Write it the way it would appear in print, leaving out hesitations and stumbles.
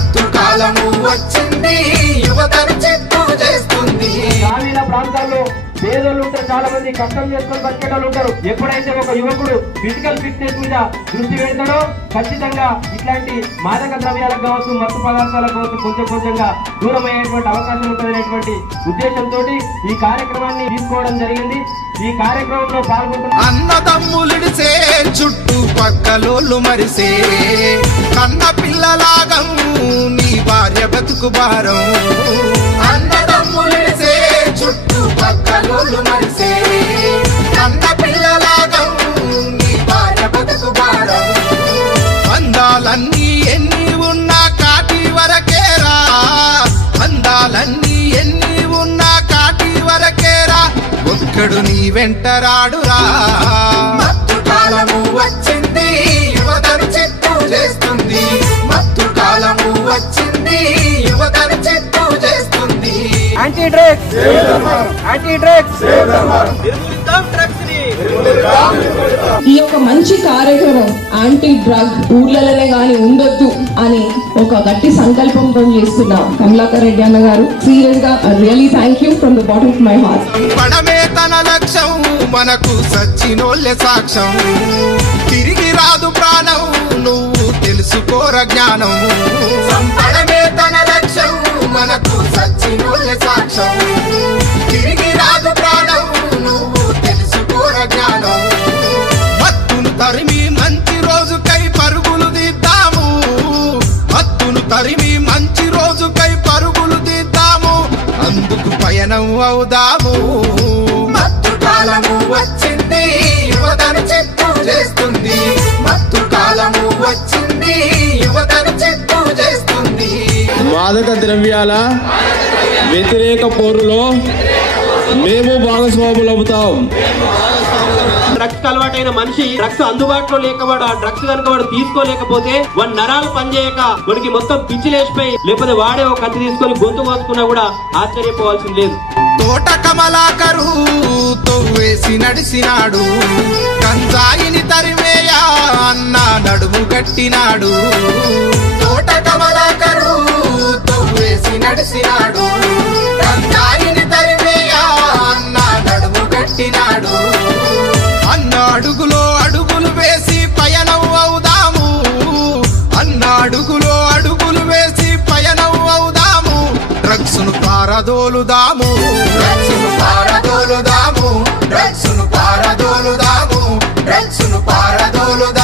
మత్తు కాలము వచ్చింది యువతను చిత్తు చేస్తుంది. గ్రామీణ ప్రాంతాల్లో పేదోళ్ళు ఉంటారు, చాలా మంది కష్టం చేసుకొని బతికేటోళ్ళు ఉంటారు. ఎప్పుడైతే ఒక యువకుడు ఫిజికల్ ఫిట్నెస్ మీద దృష్టి పెడతాడో ఖచ్చితంగా ఇట్లాంటి మాదక ద్రవ్యాలకు కావచ్చు, మత్తు పదార్థాలకు కావచ్చు కొంచెం కొంచెంగా దూరం అయ్యేటువంటి అవకాశం ఉంటుందనేటువంటి ఉద్దేశంతో ఈ కార్యక్రమాన్ని తీసుకోవడం జరిగింది. ఈ కార్యక్రమంలో పాల్గొంటున్న అన్నదమ్ములిడిసే చుట్టూ పక్కలోళ్ళు మరిసే కన్న పిల్లలాగం నీ భార్య బతుకు భారం. అన్నదమ్ములిడిసే చుట్టూ పక్కలోళ్ళు మరిసే కన్న పిల్లలాగం నీ భార్య బతుకు భారం. అందాలన్నీ ఎన్ని ఉన్నా కాటి వరకేరా, అందాలన్నీ ఎన్ని ఉన్నా కాటి వరకేరా, ఒక్కడు నీ వెంటరాడురా. మత్తు కాలము వచ్చింది యువతను చిత్తు చేస్తుంది. మత్తు కాలము వచ్చింది యువతను చిత్తు చేస్తుంది. యాంటీ డ్రగ్స్, యాంటీ డ్రగ్స్, ఈ యొక్క మంచి కార్యక్రమం యాంటీ డ్రగ్ ఊర్లలోనే గాని ఉండొద్దు అని ఒక గట్టి సంకల్పంతో చేస్తున్నాం. కమలాకర్ రెడ్డి అన్న గారు సీరియస్ గా really thank you from the bottom of my heart. పడమే తన లక్ష్యం మనకు సచ్చినోళ్ళే సాక్ష్యం. తిరిగి రాదు ప్రాణం నువ్వు తెలుసుకోర జ్ఞానం. సంపడమే తన లక్ష్యం మనకు సచ్చినోళ్ళే సాక్ష్యం. తిరిగి రాదు ప్రాణం నువ్వు తెలుసుకోర జ్ఞానం. మత్తును తరిమి మంచి రోజుకై పరుగులు దిద్దాము. మత్తును తరిమి మంచి రోజుకై పరుగులు దిద్దాము. అందుకు పయనం అవుదాము. మత్తు కాలము వచ్చింది యువతను చిత్తు చేస్తుంది. మత్తు కాలము వచ్చింది యువతను చిత్తు చేస్తుంది. మాదక ద్రవ్యాల వ్యతిరేక పోరులో మేము భాగస్వాములవుతాం. డ్రగ్స్ అలవాటైన మనిషి డ్రగ్స్ అందుబాటులో లేకపోవడం, ఆ డ్రగ్స్ కనుక వాడు తీసుకోలేకపోతే వాడి నరాలు పనిచేయక వాడికి మొత్తం పిచ్చిలేసిపోయి లేకపోతే వాడే ఒక కత్తి తీసుకొని గొంతు కోసుకున్నా కూడా ఆశ్చర్యపోవాల్సింది లేదు. తోట కమలాకరు తొవ్వేసి నడిసినాడు, గంజాయిని తరిమేయా అన్న నడుము కట్టినాడు. తోట కమలాకరు తొవ్వేసి నడిసినాడు, గంజాయిని తరిమేయా అన్న నడుము కట్టినాడు. అన్న అడుగులో అడుగులు వేసి పయనం అవుదాము. అన్న అడుగులో అడుగులు వేసి పయనం అవుదాము. డ్రగ్స్ ను పారదోలుదాము. డ్రగ్స్ ను పారదోలుదాము. డ్రగ్స్ ను పారదోలుదాము. డ్రగ్స్ ను పారదోలుదాము.